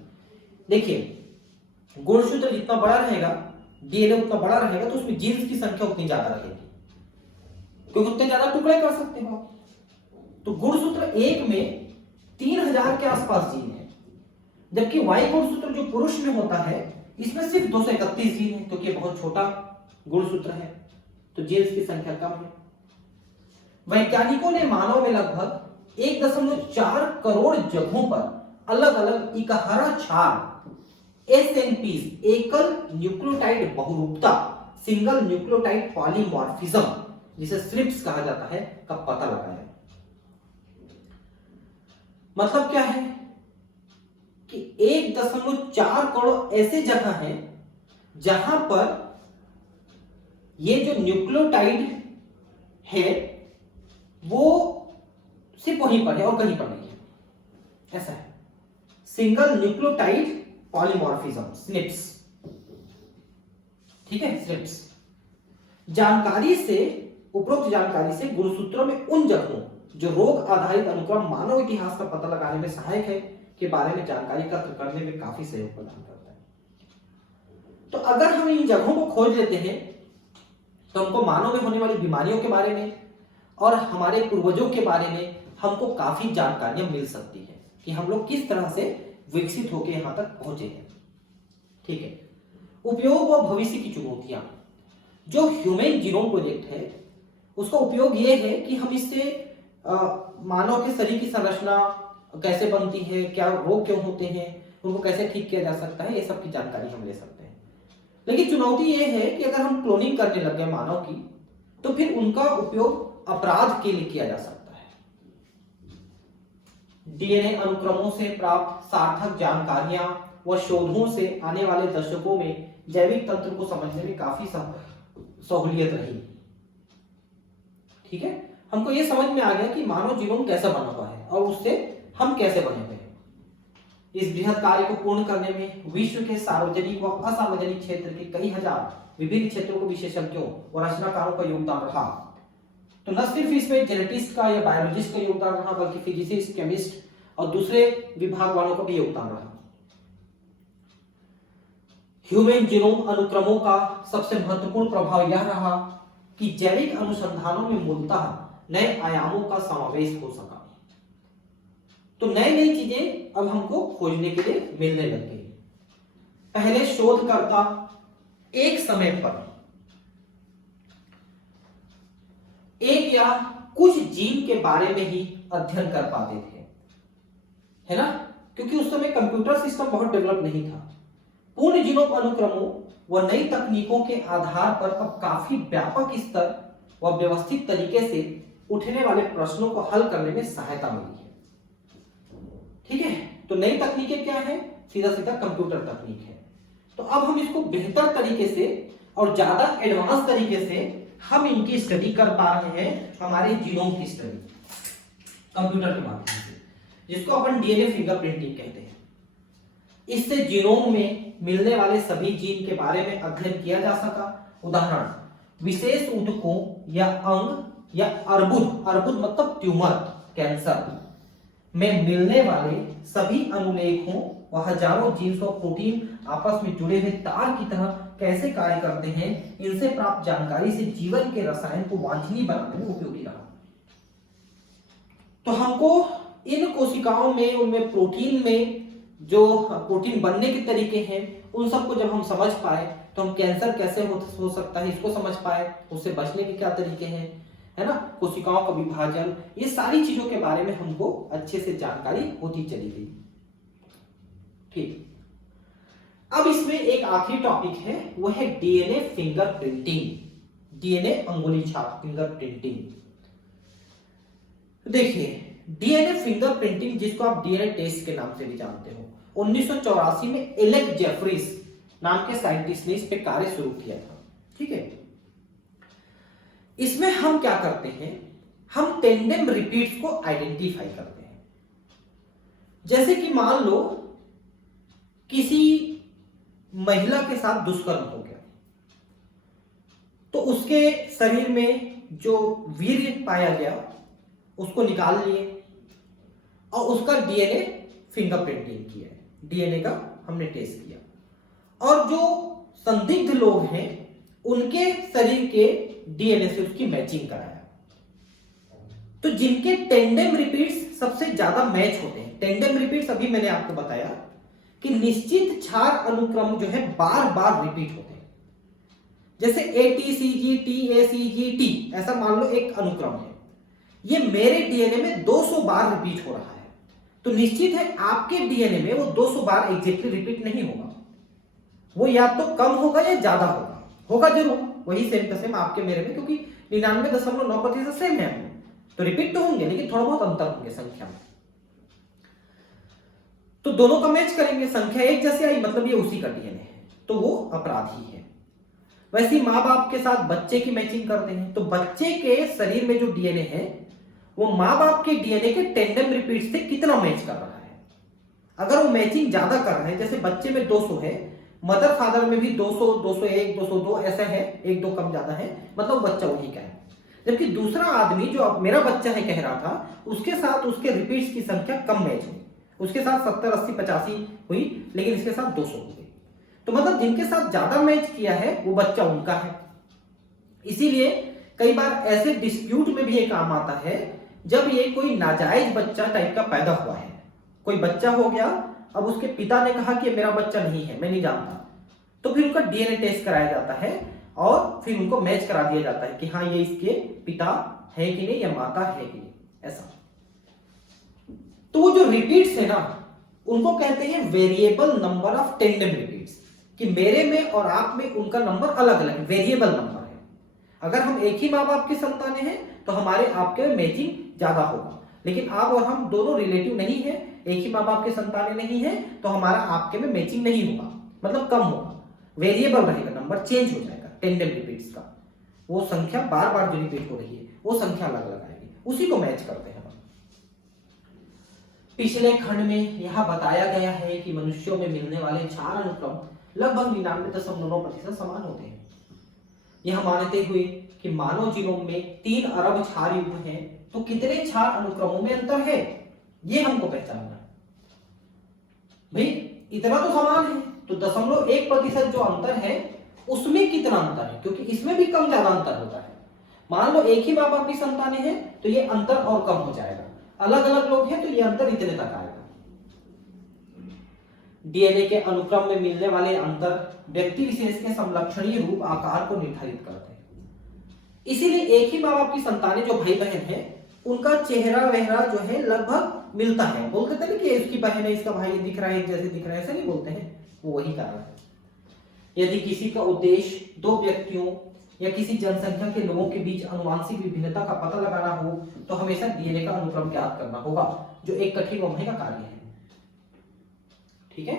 देखिए गुणसूत्र जितना बड़ा रहेगा, डीएनए उतना बड़ा रहेगा, तो उसमें जीन्स की संख्या उतनी ज्यादा रहेगी, क्योंकि उतने ज्यादा टुकड़े कर सकते हो आप। तो गुणसूत्र 1 में 3000 के आसपास जीन है, जबकि वाई गुणसूत्र जो पुरुष में होता है इसमें सिर्फ 231 जीन है, क्योंकि बहुत छोटा गुणसूत्र है, तो जीन्स की संख्या कम है। वैज्ञानिकों ने मानव में लगभग 1.4 करोड़ जगहों पर अलग अलग 11 क्षार SNPs, एकल न्यूक्लियोटाइड बहुरूपता, सिंगल न्यूक्लियोटाइड पॉलीमॉर्फिज्म, जिसे SNPs कहा जाता है, का पता लगाया। मतलब क्या है कि 1.4 करोड़ ऐसे जगह हैं जहां पर ये जो न्यूक्लियोटाइड है वो सिर्फ वहीं पर है और कहीं पर नहीं है, ऐसा है। Single nucleotide polymorphism, SNPs। ठीक है, SNPs। जानकारी से, उपरोक्त जानकारी से गुणसूत्रों में उन जगहों जो रोग आधारित अनुक्रम मानव इतिहास का पता लगाने में सहायक है के बारे में जानकारी एकत्र करने में काफी सहयोग प्रदान करता है। तो अगर हम इन जगहों को खोज लेते हैं तो हमको मानव में होने वाली बीमारियों के बारे में और हमारे पूर्वजों के बारे में हमको काफी जानकारियां मिल सकती है कि हम लोग किस तरह से विकसित होकर यहां तक पहुंचे हैं। ठीक है, उपयोग व भविष्य की चुनौतियां। जो ह्यूमन जीनोम प्रोजेक्ट है उसका उपयोग यह है कि हम इससे मानव के शरीर की संरचना कैसे बनती है, क्या रोग क्यों होते हैं, उनको कैसे ठीक किया जा सकता है, ये सब की जानकारी हम ले सकते हैं। लेकिन चुनौती ये है कि अगर हम क्लोनिंग करने लग गए मानव की, तो फिर उनका उपयोग अपराध के लिए किया जा सकता है। डीएनए अनुक्रमों से प्राप्त सार्थक जानकारियां व शोधों से आने वाले दशकों में जैविक तंत्र को समझने में काफी सहूलियत रही। ठीक है, हमको ये समझ में आ गया कि मानव जीवन कैसा बना हुआ है और उससे हम कैसे बने हुए हैं। इस बृहद कार्य को पूर्ण करने में विश्व के सार्वजनिक व असार्वजनिक क्षेत्र के कई हजार विभिन्न क्षेत्रों के विशेषज्ञों और रचनाकारों का योगदान रहा। तो न सिर्फ इसमें जेनेटिस्ट का या बायोलॉजिस्ट का योगदान रहा, बल्कि फिजिसिस्ट, केमिस्ट और दूसरे विभाग वालों का भी योगदान रहा। ह्यूमन जीनोम अनुक्रमों का सबसे महत्वपूर्ण प्रभाव यह रहा कि जैविक अनुसंधानों में मूलतः नए आयामों का समावेश हो सका। तो नई नई चीजें अब हमको खोजने के लिए मिलने लग गई। पहले शोधकर्ता एक समय पर एक या कुछ जीन के बारे में ही अध्ययन कर पाते थे, है ना, क्योंकि उस समय कंप्यूटर सिस्टम बहुत डेवलप नहीं था। पूर्ण जीनोम अनुक्रमों व नई तकनीकों के आधार पर अब काफी व्यापक स्तर व व्यवस्थित तरीके से उठने वाले प्रश्नों को हल करने में सहायता मिली है। ठीक है, तो नई तकनीकें क्या है, सीधा सीधा कंप्यूटर तकनीक है। तो अब हम इसको बेहतर तरीके से और ज्यादा एडवांस तरीके से हम इनकी स्टडी कर पा रहे हैं, हमारे जीनोम की स्टडी कंप्यूटर के माध्यम से, जिसको अपन डीएनए फिंगरप्रिंटिंग कहते हैं। इससे जीनोम में मिलने वाले सभी जीन के बारे में अध्ययन किया जा सका। उदाहरण, विशेष ऊतकों या अंग या अर्बुद मतलब ट्यूमर, कैंसर में मिलने वाले सभी अनुलेखों व हजारों जीन्स और प्रोटीन आपस में जुड़े हुए तार की तरह कैसे कार्य करते हैं, इनसे प्राप्त जानकारी से जीवन के रसायन को वांछनीय बनाने में उपयोगी रहा। तो हमको इन कोशिकाओं में, उनमें प्रोटीन में जो प्रोटीन बनने के तरीके हैं, उन सबको जब हम समझ पाए तो हम कैंसर कैसे हो सकता है इसको समझ पाए, उससे बचने के क्या तरीके हैं, है ना, कोशिकाओं का विभाजन, ये सारी चीजों के बारे में हमको अच्छे से जानकारी होती चली गई। ठीक, अब इसमें एक आखिरी टॉपिक है, वो है डीएनए फिंगरप्रिंटिंग, डीएनए अंगुली छाप फिंगरप्रिंटिंग। देखिए, डीएनए फिंगरप्रिंटिंग, जिसको आप डीएनए टेस्ट के नाम से भी जानते हो, 1984 में एलेक जेफरीज नाम के साइंटिस्ट ने इस पे कार्य शुरू किया था। ठीक है, इसमें हम क्या करते हैं, हम टेंडेम रिपीट्स को आइडेंटिफाई करते हैं। जैसे कि मान लो किसी महिला के साथ दुष्कर्म हो गया, तो उसके शरीर में जो वीर्य पाया गया उसको निकाल लिए और उसका डीएनए फिंगरप्रिंटिंग किया, डीएनए का हमने टेस्ट किया, और जो संदिग्ध लोग हैं उनके शरीर के डीएनए से उसकी मैचिंग कराया। तो जिनके टेंडेम रिपीट्स सबसे ज्यादा मैच होते हैं, टेंडेम रिपीट्स अभी मैंने आपको बताया कि निश्चित क्षार अनुक्रम जो है बार बार रिपीट होते हैं। जैसे ATCG, ऐसा मान लो एक अनुक्रम है, ये मेरे डीएनए में 200 बार रिपीट हो रहा है, तो निश्चित है आपके डीएनए में वो 200 बार एग्जैक्टली रिपीट नहीं होगा, वो या तो कम होगा या ज्यादा होगा जरूर, वही सेम टू सेम आपके मेरे में, क्योंकि 99.9% सेम है, तो रिपीट तो होंगे लेकिन थोड़ा बहुत अंतर होंगे संख्या में। तो दोनों का मैच करेंगे, संख्या एक जैसे आई मतलब ये उसी का डीएनए है, तो वो अपराधी है। वैसे ही माँ बाप के साथ बच्चे की मैचिंग करते हैं, तो बच्चे के शरीर में जो डीएनए है वो माँ बाप के डीएनए के टेंडेम रिपीट से कितना मैच कर रहा है। अगर वो मैचिंग ज्यादा कर रहा है, जैसे बच्चे में 200 है, मदर फादर में भी 200, 201, 202 ऐसा है, एक दो कम ज्यादा है, मतलब बच्चा वही का है। जबकि दूसरा आदमी जो अब मेरा बच्चा है कह रहा था, उसके साथ उसके रिपीट्स की संख्या कम मैच हुई, उसके साथ 70, 80, 85 हुई, लेकिन इसके साथ 200 हो गई। तो मतलब जिनके साथ ज्यादा मैच किया है वो बच्चा उनका है। इसीलिए कई बार ऐसे डिस्प्यूट में भी ये काम आता है, जब ये कोई नाजायज बच्चा टाइप का पैदा हुआ है, कोई बच्चा हो गया, अब उसके पिता ने कहा कि मेरा बच्चा नहीं है, मैं नहीं जानता, तो फिर उनका डीएनए टेस्ट कराया जाता है और फिर उनको मैच करा दिया जाता है कि हाँ ये इसके पिता है कि नहीं या माता है कि नहीं, ऐसा। तो वो जो रिपीट्स है ना, उनको कहते हैं variable number of tandem repeats, कि मेरे में और आप में उनका नंबर अलग अलग वेरिएबल नंबर है। अगर हम एक ही माँ बाप की संतानें हैं तो हमारे आपके मैचिंग ज्यादा होगा, लेकिन आप और हम दोनों रिलेटिव नहीं है, एक ही माँ बाप के संतानें नहीं है, तो हमारा आपके में मैचिंग नहीं होगा, मतलब कम होगा, वेरिएबल रहेगा, नंबर चेंज हो जाएगा टेंडम रिपीट्स का। वो संख्या बार बार जो रिपीट हो रही है वो संख्या अलग अलग आएगी, उसी को मैच करते हैं। पिछले खंड में यह बताया गया है कि मनुष्यों में मिलने वाले 4 अनुक्रम लगभग 99.9% समान होते हैं। यह मानते हुए कि मानव जीनोम में 3 अरब क्षार युग्म हैं, तो कितने क्षार अनुक्रमों में अंतर है ये हमको पहचानना है। भाई इतना तो समान है, तो 0.1% जो अंतर है उसमें कितना अंतर है, क्योंकि इसमें भी कम ज्यादा अंतर होता है। मान लो एक ही माँ बाप की संतानें हैं तो ये अंतर और कम हो जाएगा, अलग अलग लोग हैं तो ये अंतर इतने तक आएगा। डीएनए के अनुक्रम में मिलने वाले अंतर व्यक्ति विशेष के समलक्षणीय रूप आकार को निर्धारित करते हैं। इसीलिए एक ही माँ बाप की संतानें जो भाई बहन है उनका चेहरा वेहरा जो है लगभग मिलता है। बोल देते ना कि इसकी बहन है, इसका भाई दिख रहा है, जैसे दिख रहा है, ऐसा नहीं बोलते हैं, वो वही कारण है। यदि किसी का उद्देश्य 2 व्यक्तियों या किसी जनसंख्या के लोगों के बीच आनुवंशिक विभिन्नता का पता लगाना हो तो हमेशा डीएनए का अनुक्रम ज्ञात करना होगा, जो एक कठिन व महंगा कार्य है। ठीक है,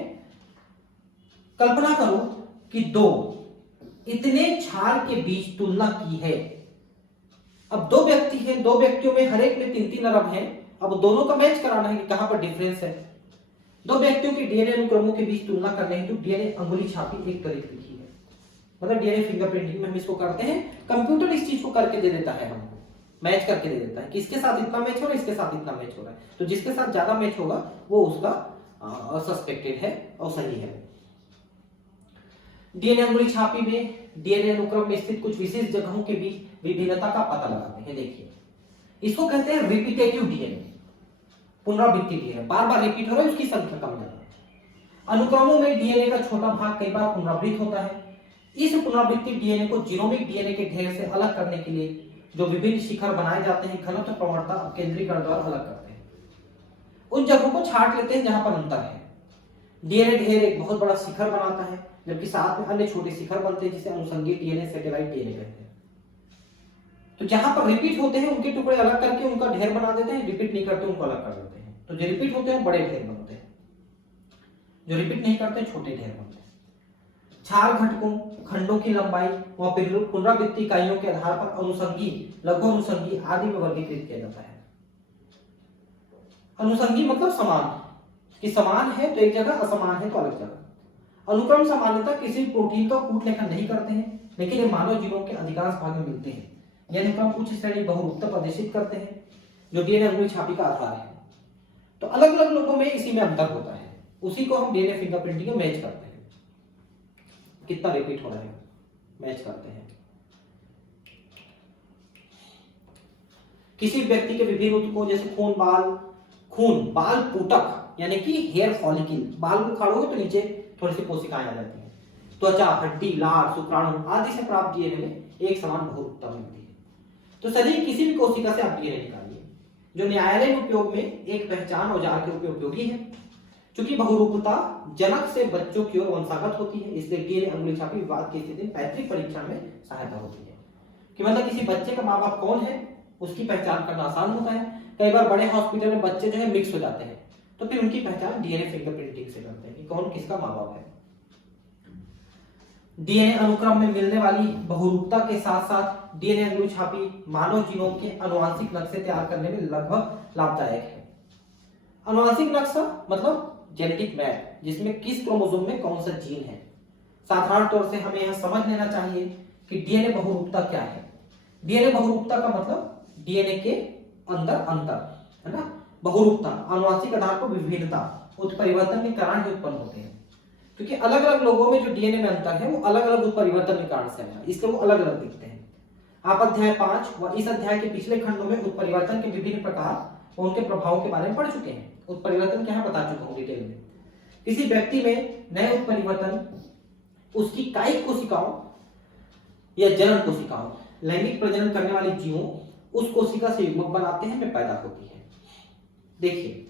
कल्पना करो कि 2 इतने क्षार के बीच तुलना की है। अब 2 व्यक्ति हैं, 2 व्यक्तियों में हर एक में 3-3 अरब हैं। अब दोनों का मैच कराना है कि कहां पर डिफरेंस है। 2 व्यक्तियों के डीएनए अनुक्रमों के बीच तुलना करने हेतु डीएनए अंगुली छापी एक तरीके लिखी है, मतलब डीएनए फिंगरप्रिंटिंग में हम इसको करते हैं। कंप्यूटर इस चीज को करके दे देता है, हमको मैच करके दे देता है कि इसके साथ इतना मैच हो रहा है, इसके साथ इतना मैच हो रहा है, तो जिसके साथ ज्यादा मैच होगा वो उसका सस्पेक्टेड है और सही है। डीएनए अंगुली छापी में डीएनए अनुक्रम में स्थित कुछ विशेष जगहों के बीच विभिन्नता का पता लगाते हैं। देखिए इसको कहते हैं रिपीटेटिव डीएनए, पुनरावृत्ति डीएनए, बार बार रिपीट हो रहा है, उसकी संख्या कम ज्यादा। अनुक्रमों में डीएनए का छोटा भाग कई बार पुनरावृत्त होता है। इस पुनरावृत्ति डीएनए को जीनोमिक डीएनए के ढेर से अलग करने के लिए जो विभिन्न शिखर बनाए जाते हैं, घनत्व, प्रवणता, केंद्रीकरण द्वारा अलग करते हैं। उन जगहों को छांट लेते हैं जहां पर अंतर है। डीएनए ढेर एक बहुत बड़ा शिखर बनाता है, जबकि साथ में अन्य छोटे शिखर बनते हैं जिसे अनुषंगी डीएनए, सैटेलाइट डीएनए कहते हैं। तो जहां पर रिपीट होते हैं उनके टुकड़े अलग करके उनका ढेर बना देते हैं, रिपीट नहीं करते उनको अलग कर देते हैं। तो जो रिपीट होते हैं बड़े ढेर बनते हैं, जो रिपीट नहीं करते छोटे ढेर बनते हैं। क्षार घटकों, खंडों की लंबाई व पुनरावृत्ति इकाइयों के आधार पर अनुषंगी, लघु अनुषंगी आदि में वर्गीकृत किया जाता है। अनुषंगी मतलब समान, कि समान है तो एक जगह, असमान है तो अलग जगह। अनुक्रम सामान्यतः किसी प्रोटीन का कूट लेखन नहीं करते हैं, लेकिन ये मानव जीवों के अधिकांश भाग में मिलते हैं। यह अनुक्रम उच्च श्रेणी बहुरूपता प्रदर्शित करते हैं, जो डीएनए अंगुली छापी का आधार है। तो अलग अलग लोगों में इसी में अंतर होता है, उसी को हम डीएनए फिंगरप्रिंटिंग में मैच करते हैं, कितना रिपीट हो रहा है मैच करते हैं। किसी व्यक्ति के विभिन्न ऊतकों जैसे खून बाल पूटक यानी कि हेयर फॉलिकल, बाल को उखाड़ोगे तो नीचे थोड़ी सी कोशिकाएं आ जाती हैं, त्वचा, हड्डी, लार, शुक्राणु आदि से प्राप्त डीएनए में एक समान बहुरूपता मिलती है। तो शरीर किसी भी कोशिका से आप डीएनए निकालिए, जो न्यायालय उपयोग में एक पहचान औजार के रूप में उपयोगी है। चूंकि बहुरूपता जनक से बच्चों की ओर वंशागत होती है, इसलिए डीएनए अंगुली छापी विवाद की स्थिति में पैतृक परीक्षण में सहायता होती है। कि मतलब किसी बच्चे का माँ बाप कौन है उसकी पहचान करना आसान होता है। कई बार बड़े हॉस्पिटल में बच्चे जो है मिक्स हो जाते हैं, तो फिर उनकी पहचान डीएनए फिंगरप्रिंटिंग से करते हैं कि कौन किसका माँ बाप है। डीएनए अनुक्रम में मिलने वाली बहुरूपता के साथ साथ डीएनए अंगुली छापी मानव जीनोम के आनुवंशिक नक्शे तैयार करने में लगभग लाभदायक है। आनुवंशिक नक्शा मतलब जेनेटिक मैप, जिसमें किस क्रोमोसोम में कौन सा जीन है। साधारण तौर से हमें यह समझ लेना चाहिए कि डीएनए बहुरूपता क्या है। डीएनए बहुरूपता का मतलब डीएनए के अंदर अंतर है ना। बहुरूपता आनुवंशिक आधार पर विभिन्नता, उत्परिवर्तन के कारण ही उत्पन्न होते हैं। क्योंकि अलग अलग लोगों में जो डीएनए में अंतर है वो अलग अलग उत्परिवर्तन के कारण से है, इसलिए वो अलग अलग दिखते हैं। आप अध्याय 5 व इस अध्याय के पिछले खंडों में उत्परिवर्तन के विभिन्न प्रकार और उनके प्रभाव के बारे में पढ़ चुके हैं। उत्परिवर्तन क्या है बता चुका हूं डिटेल में। किसी व्यक्ति में नए उत्परिवर्तन उसकी कायिक कोशिकाओं या जनन कोशिकाओं, लैंगिक प्रजनन करने वाली जीवों उस कोशिका से युग्मक बनाते हैं, में पैदा होती है। देखिए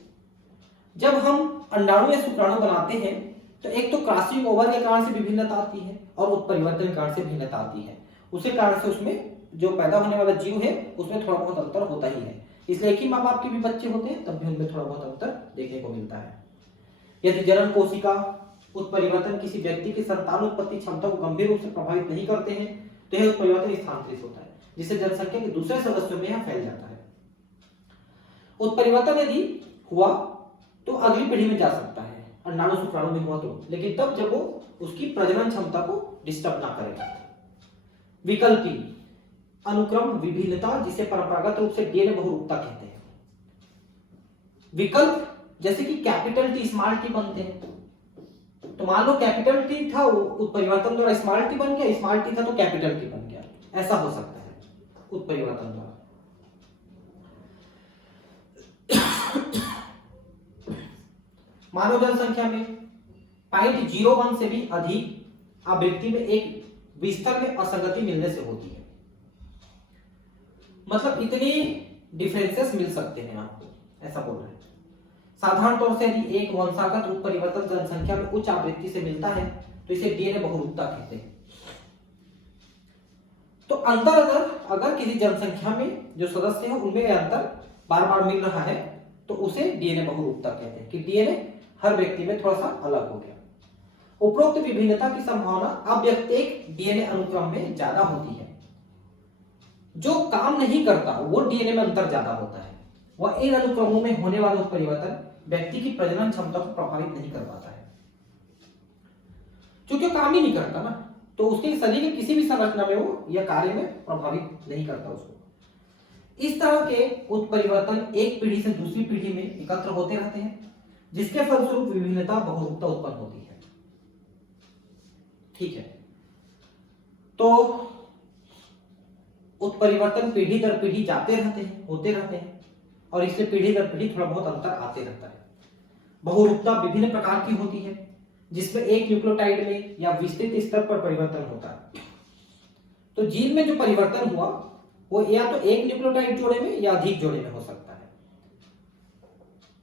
जब हम अंडाणु या शुक्राणु बनाते हैं तो एक तो क्रॉसिंग ओवर के कारण से भी भिन्नता आती है और उत्परिवर्तन के कारण से भिन्नता आती है। उसी कारण से उसमें जो पैदा होने वाला जीव है उसमें थोड़ा बहुत अंतर होता ही है। इसलिए एक ही माँ बाप के भी बच्चे होते हैं तब भी उनमें थोड़ा बहुत अंतर देखने को मिलता है। यदि जनन कोशिका उत्परिवर्तन किसी व्यक्ति की संतान उत्पत्ति क्षमता को गंभीर रूप से प्रभावित नहीं करते हैं तो यह उत्परिवर्तन स्थानांतरित होता है, जिससे जनसंख्या के दूसरे सदस्यों में यह फैल जाता है। उत्परिवर्तन यदि हुआ तो अगली पीढ़ी में जा सकता है, अंडाणु शुक्राणु में हुआ तो, लेकिन तब जब वो उसकी प्रजनन क्षमता को डिस्टर्ब ना करेगा। विकल्पी अनुक्रम विभिन्नता, जिसे परंपरागत रूप से डीएनए बहुरूपता कहते हैं। विकल्प जैसे कि कैपिटल टी स्मॉल टी बनते हैं, तो मान लो कैपिटल टी था उत्परिवर्तन द्वारा स्मॉल टी बन गया, स्मॉल टी था तो कैपिटल टी बन गया, ऐसा हो सकता है उत्परिवर्तन द्वारा। मानव जनसंख्या में 0.01 से भी अधिक आवृत्ति में एक विस्तर में असंगति मिलने से होती है। मतलब इतनी डिफरेंसेस मिल सकते हैं आपको, ऐसा बोल रहे हैं। साधारण तौर से यदि एक वंशागत उत्परिवर्तन जनसंख्या में उच्च आवृत्ति से मिलता है तो इसे डीएनए बहुरूपता कहते हैं। तो अंतर अगर किसी जनसंख्या में जो सदस्य है उनमें अंतर बार बार मिल रहा है तो उसे डीएनए बहुरूपता कहते हैं कि डीएनए हर व्यक्ति में थोड़ा सा अलग हो गया। उपरोक्त विभिन्नता की संभावना अव्यक्तेक डीएनए अनुक्रम में ज्यादा होती है। जो काम नहीं करता वो डीएनए में अंतर ज्यादा होता है। वह इन अनुक्रमों में होने वाला उत्परिवर्तन व्यक्ति की प्रजनन क्षमता को प्रभावित नहीं कर पाता है, क्योंकि काम ही नहीं करता ना, तो उसके शरीर के किसी भी संरचना में वो यह कार्य में प्रभावित नहीं करता उसको। इस तरह के उत्परिवर्तन एक पीढ़ी से दूसरी पीढ़ी में एकत्र होते रहते हैं, जिसके फलस्वरूप विभिन्नता बहुरूपता उत्पन्न होती है। ठीक है, तो उत्परिवर्तन पीढ़ी दर पीढ़ी जाते रहते हैं, होते रहते हैं, और इसलिए पीढ़ी दर पीढ़ी थोड़ा बहुत अंतर आते रहता है। बहुरूपता विभिन्न प्रकार की होती है, जिसमें एक न्यूक्लियोटाइड में या विस्तृत स्तर पर परिवर्तन होता है। तो जीन में जो परिवर्तन हुआ वो या तो एक न्यूक्लियोटाइड जोड़े में या अधिक जोड़े में हो सकता है।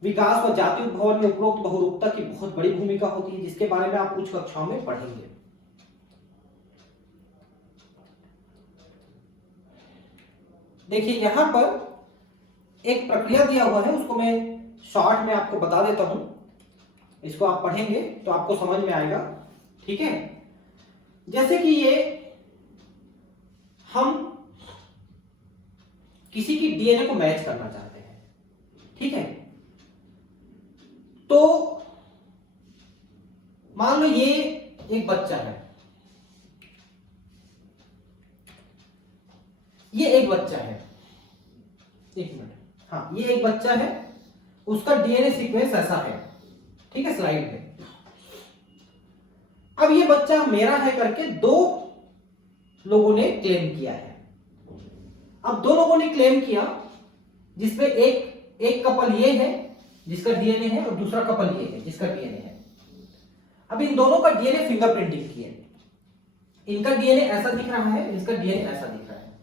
विकास व जाति उद्भवन में उपरोक्त बहुरूपता की बहुत बड़ी भूमिका होती है, जिसके बारे में आप कुछ कक्षाओं में पढ़ेंगे। देखिए यहां पर एक प्रक्रिया दिया हुआ है, उसको मैं शॉर्ट में आपको बता देता हूं। इसको आप पढ़ेंगे तो आपको समझ में आएगा। ठीक है, जैसे कि ये हम किसी की डीएनए को मैच करना चाहते हैं। ठीक है, तो मान लो ये एक बच्चा है, ये एक बच्चा है, एक मिनट, हाँ ये एक बच्चा है, उसका डीएनए सीक्वेंस ऐसा है। ठीक है, स्लाइड में। अब ये बच्चा मेरा है करके दो लोगों ने क्लेम किया है। अब दो लोगों ने क्लेम किया, जिसमें एक कपल ये है जिसका डीएनए है और दूसरा कपल ये है जिसका डीएनए है। अब इन दोनों का डीएनए फिंगरप्रिंटिंग की है। इनका डीएनए ऐसा दिख रहा है, इसका डीएनए ऐसा दिख रहा है।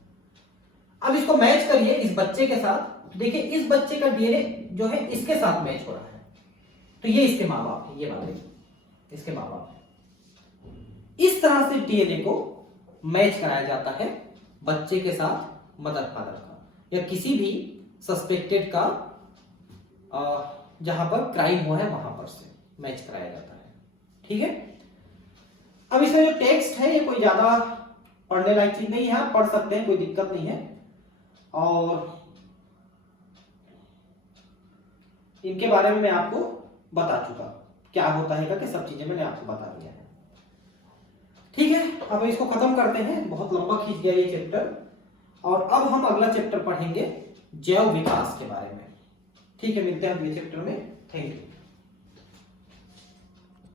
अब इसको मैच करिए इस बच्चे के साथ। देखिए इस बच्चे का डीएनए जो है इसके साथ मैच हो रहा है, तो ये इसके माँ बाप है, ये बात इसके माँ बाप है। इस तरह से डीएनए को मैच कराया जाता है बच्चे के साथ मदर फादर का, या किसी भी सस्पेक्टेड का जहां पर क्राइम हुआ है वहां पर से मैच कराया जाता है। ठीक है, अब इसमें जो टेक्स्ट है ये कोई ज्यादा पढ़ने लायक चीज नहीं है, पढ़ सकते हैं, कोई दिक्कत नहीं है। और इनके बारे में मैं आपको बता चुका क्या होता है करके, सब चीजें मैंने आपको बता दिया है। ठीक है, अब इसको खत्म करते हैं, बहुत लंबा खींच गया ये चैप्टर। और अब हम अगला चैप्टर पढ़ेंगे जैव विकास के बारे में। ठीक है, मिलते हैं अगले चैप्टर में। Thank you.